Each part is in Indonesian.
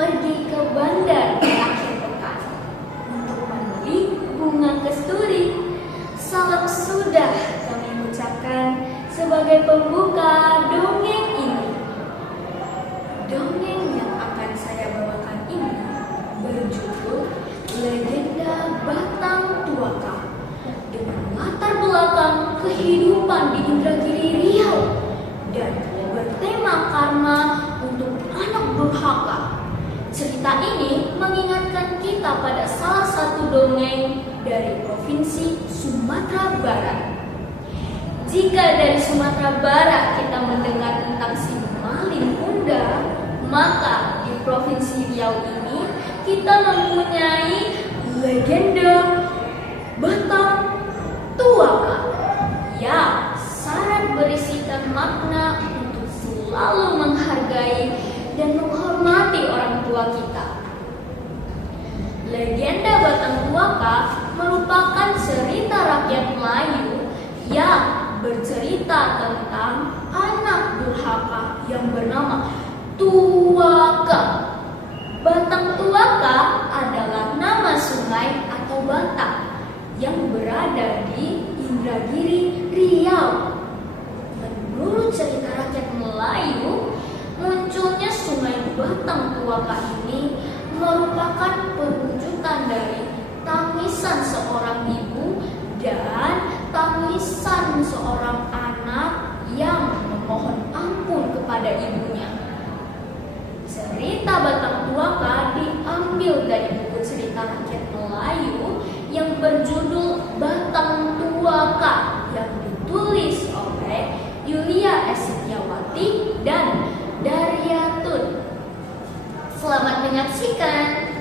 pergi ke bandar di akhir pekan untuk membeli bunga kasturi. Salam sudah kami ucapkan sebagai pembuka dongeng ini. Dongeng yang akan saya bawakan ini berjudul Legenda Batang Tuaka, dengan latar belakang kehidupan di Indragiri Riau dan bertema karma untuk anak durhaka. Cerita ini mengingatkan kita pada salah satu dongeng dari Provinsi Sumatera Barat. Jika dari Sumatera Barat kita mendengar tentang si Malin Kundang, maka di Provinsi Riau ini kita mempunyai legenda Batang Tuaka yang syarat berisikan makna untuk selalu menghargai dan menghormati orang tua kita. Legenda Batang Tuaka merupakan cerita rakyat Melayu yang bercerita tentang anak durhaka yang bernama Tuaka. Batang Tuaka adalah nama sungai atau batang yang berada di Indragiri Riau. Menurut cerita rakyat Melayu, munculnya sungai Batang Tuaka ini merupakan perwujudan dari tangisan seorang ibu dan tangisan seorang anak yang memohon ampun kepada ibunya. Cerita Batang Tuaka diambil dari buku cerita rakyat Melayu yang berjudul Batang Tuaka yang ditulis oleh Yulia Esityawati dan Daryatun. Selamat menyaksikan.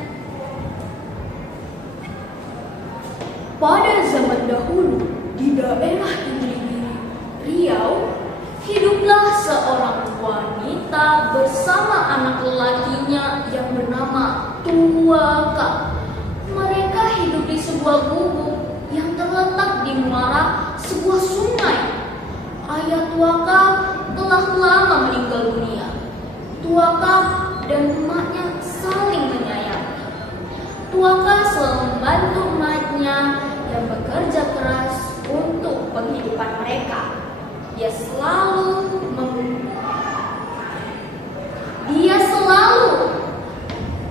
Pada zaman dahulu, di daerah Indragiri Riau, hiduplah seorang wanita bersama anak lelakinya yang bernama Tuaka. Mereka hidup di sebuah gubuk yang terletak di muara sebuah sungai. Ayah Tuaka telah lama meninggal dunia. Tuaka dan emaknya saling menyayangi. Tuaka selalu membantu emaknya yang bekerja keras untuk penghidupan mereka. Dia selalu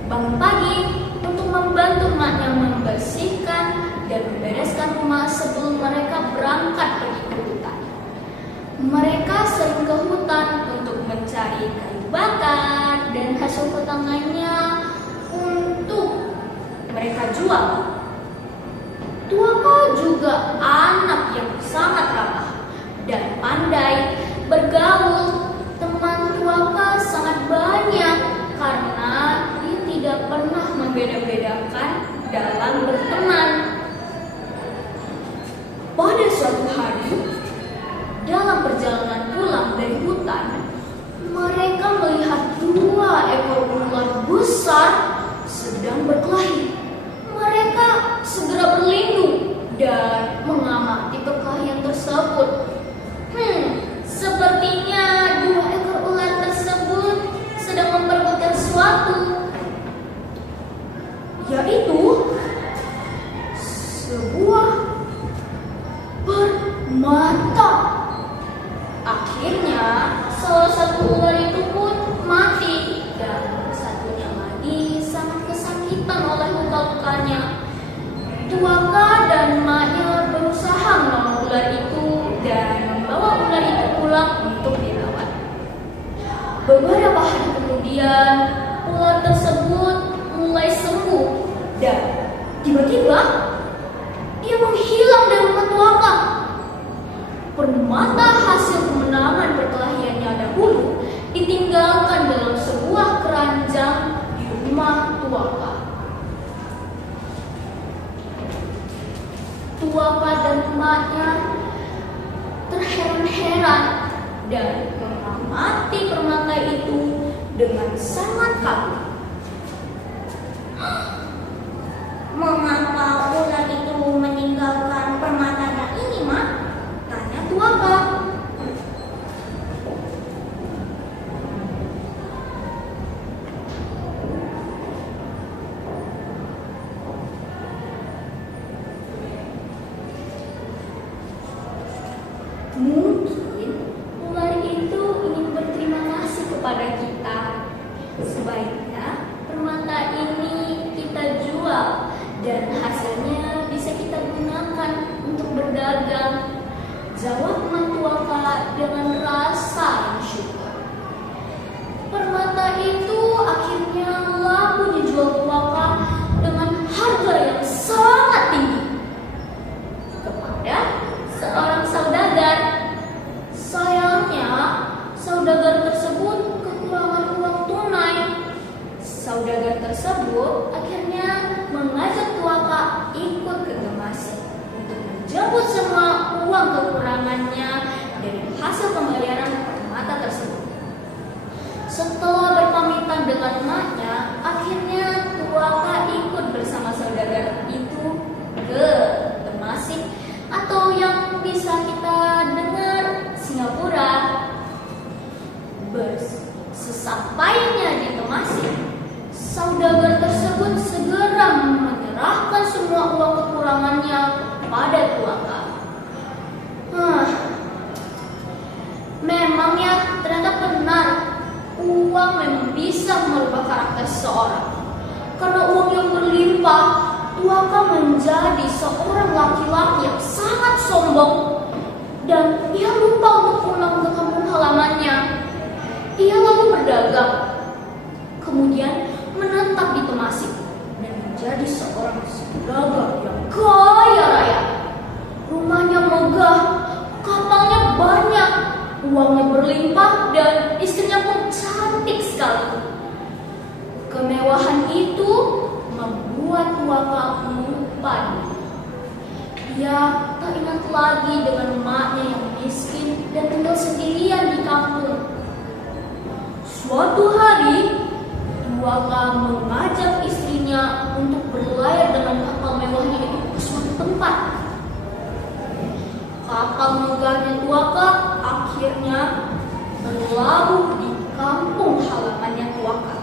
bangun pagi untuk membantu emaknya membersihkan dan membereskan rumah sebelum mereka berangkat pergi ke hutan. Mereka sering ke hutan untuk mencari kayu bakar dan hasil petangannya untuk mereka jual. Tuaka juga anak yang sangat ramah dan pandai bergaul. Teman Tuaka sangat banyak karena dia tidak pernah membeda-bedakan dalam berteman. Pada suatu hari, dalam perjalanan pulang dari hutan, mereka melihat 2 ekor ular besar sedang berkelahi. Mereka segera berlindung dan mengamati perkelahian tersebut. Sepertinya 2 ekor ular tersebut sedang memperebutkan sesuatu, yaitu sebuah permata. Akhirnya salah satu ular itu pun mati dan satunya lagi sangat kesakitan oleh luka-lukanya. Tuaka dan emaknya berusaha menolong ular itu dan membawa ular itu pulang untuk dirawat. Beberapa hari kemudian, ular tersebut mulai sembuh dan tiba-tiba dia menghilang dari rumah Tuaka. Permata hasil kemenangan perkelahiannya dahulu ditinggalkan dalam sebuah keranjang di rumah Tuaka. Tuaka dan emaknya terheran-heran dan mengamati permata itu dengan sangat kagum. Mengapa ular itu meninggalkan permatanya ini, Mak? Tanya Tuaka. Jawab Tuaka dengan rasa yang syukur. Permata itu akhirnya laku dijual Tuaka dengan harga yang sangat tinggi kepada seorang saudagar. Sayangnya, saudagar tersebut kekurangan uang tunai. Saudagar tersebut akhirnya mengajak Tuaka ikut ke Damaskus untuk menjemput semua uang kekurangannya dari hasil pembayaran permata tersebut. Setelah berpamitan dengan emaknya, akhirnya Tuaka ikut bersama saudagar itu ke Damaskus, atau yang bisa kita dengar Singapura. Sesampainya di Damaskus, saudagar tersebut segera menyerahkan semua uang kekurangannya pada Tuaka. Memang ya, ternyata benar, uang memang bisa merubah karakter seseorang. Karena uang yang berlimpah, Tuaka menjadi seorang laki-laki yang sangat sombong dan ia lupa untuk pulang ke kampung halamannya. Ia lalu berdagang, kemudian menetap di Damaskus dan menjadi seorang saudagar yang kaya raya. Rumahnya megah, kapalnya banyak, uangnya berlimpah, dan istrinya pun cantik sekali. Kemewahan itu membuat Tuaka lupa diri. Ia tak ingat lagi dengan emaknya yang miskin dan tinggal sendirian di kampung. Suatu hari, Tuaka mengajak istrinya untuk berlayar dengan kapal mewahnya itu ke suatu tempat. Kapal megahnya Tuaka akhirnya berlabuh di kampung halamannya Tuaka.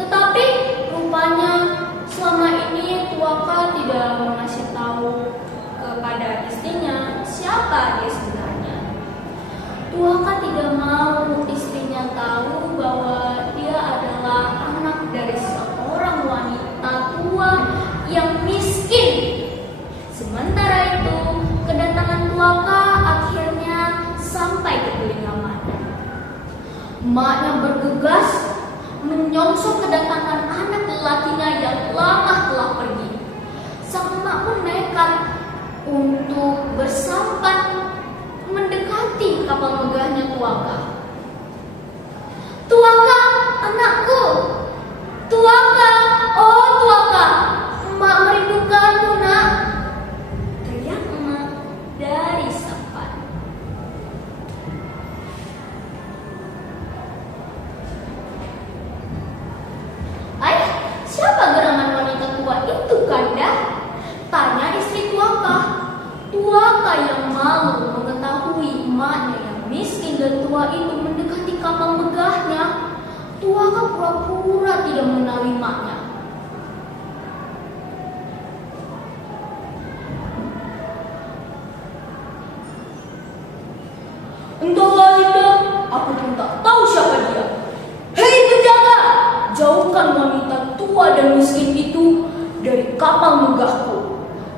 Tetapi rupanya selama ini Tuaka tidak mengasih tahu kepada istrinya siapa dia sebenarnya. Tuaka tidak mau istrinya tahu bahwa dia adalah anak dari seorang wanita tua yang miskin. Sementara itu, kedatangan Tuaka akhirnya sampai ke telinga emaknya. Emaknya bergegas menyongsong kedatangan anak lelakinya yang lama telah pergi. Sang emak pun nekat untuk bersampan mendekati kapal megahnya Tuaka. "Tuaka, anakku! Tuaka, oh Tuaka, emak merindukanmu, nak!" teriak emak dari sampan. "Ayah, siapa gerangan wanita tua itu, Kanda?" tanya istri Tuaka. Tuaka yang malu mengetahui emaknya yang miskin dan tua itu mendekati kapal megahnya. Tuaka pura-pura tidak mengenali emaknya. "Entahlah Linda, aku pun tak tahu siapa dia. Hei penjaga, jauhkan wanita tua dan miskin itu dari kapal megahku.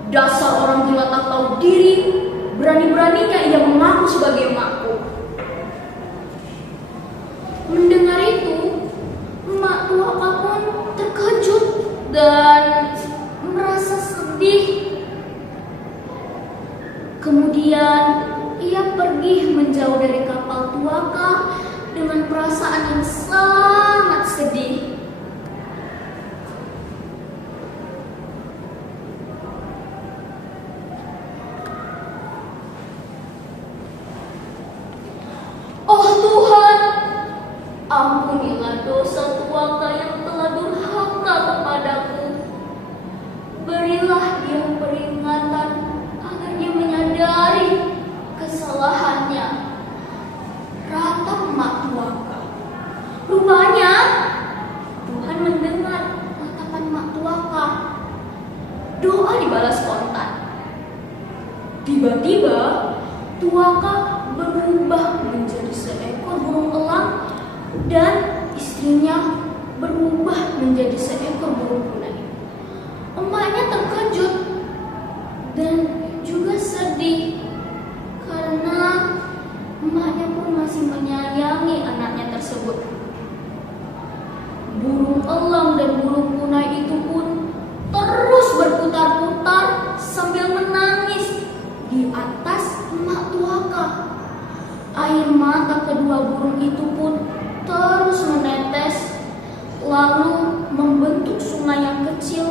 Dasar orang gila tak tahu diri, berani-beraninya ia mengaku sebagai emakku." Mendengar itu, emak Tuaka pun terkejut dan merasa sedih. Kemudian ia pergi menjauh dari kapal Tuaka dengan perasaan yang sangat sedih. "Oh Tuhan, ampunilah dosa Tuaka yang telah durhaka kepadaku. Berilah dia peringatan agar dia menyadari kesalahannya," ratap emak Tuaka. Rupanya Tuhan mendengar ratapan emak Tuaka. Doa dibalas spontan. Tiba-tiba Tuaka berubah menjadi seekor burung elang dan istrinya berubah menjadi seekor burung punai. Emaknya terkejut dan juga sedih. burung itu pun terus menetes, lalu membentuk sungai yang kecil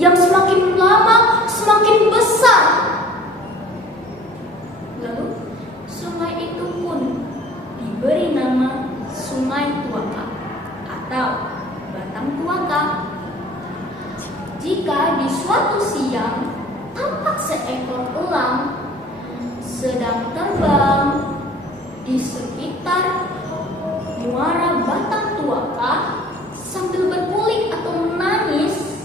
yang semakin lama semakin besar. Lalu sungai itu pun diberi nama Sungai Tuaka atau Batang Tuaka. Jika di suatu siang tampak seekor elang sedang terbang di sekitar muara Batang Tuaka sambil berkulik atau menangis,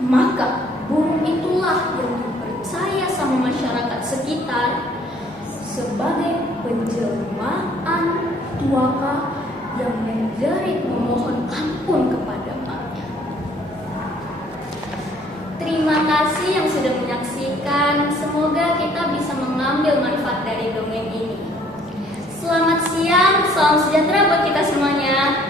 maka burung itulah yang dipercaya sama masyarakat sekitar sebagai penjelmaan Tuaka yang menjerit memohon ampun kepada maknya. Terima kasih yang sudah menyaksikan. Semoga kita bisa mengambil manfaat dari dongeng ini. Selamat siang, salam sejahtera buat kita semuanya.